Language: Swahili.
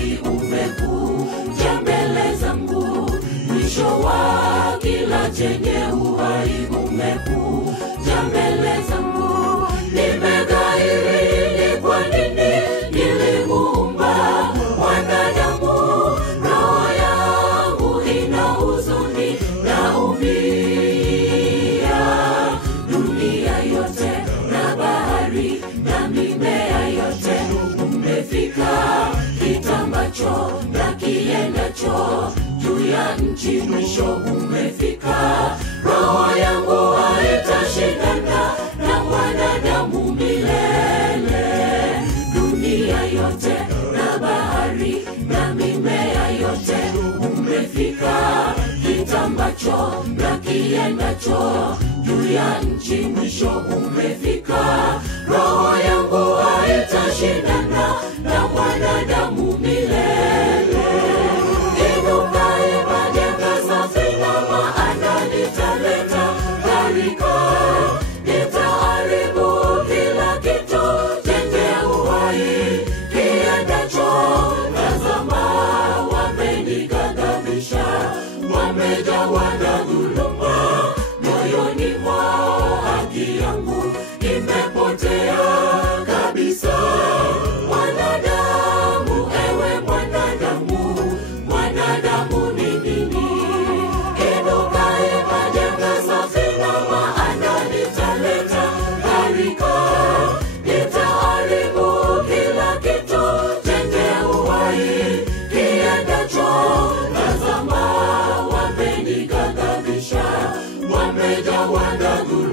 uhai umekuja mbele zangu, mwisho wa kila chenye uhai umekuja mbele zangu. Nimeghairi ni kwa nini nilimuumba mwanadamu, roho yangu ina huzuni na umia. Dunia yote na bahari na mimea yote umefika kitambacho na kiendacho, juu ya nchi mwisho umefika. Roho yangu haitashindana na mwanadamu milele. Dunia yote na bahari na mimea yote umefika kitambacho na kiendacho, juu ya nchi mwisho umefika. Roho yangu haitashindana na mwanadamu milele. Inuka imajenga safina, maana nitaleta gharika. Nitaharibu kila kitu chenye uhai kiendacho. Tazama, wamenighadhabisha, wamejawa na dhuluma, moyoni mwao haki yangu imepotea kabisa. Mwanadamu, ewe mwanadamu, mwanadamu ni nini? Inuka imajenga safina, maana nitaleta gharika. Nitaharibu kila kitu chenye uhai kiendacho. Tazama, wamenighadhabisha, wamejawa na dhuluma,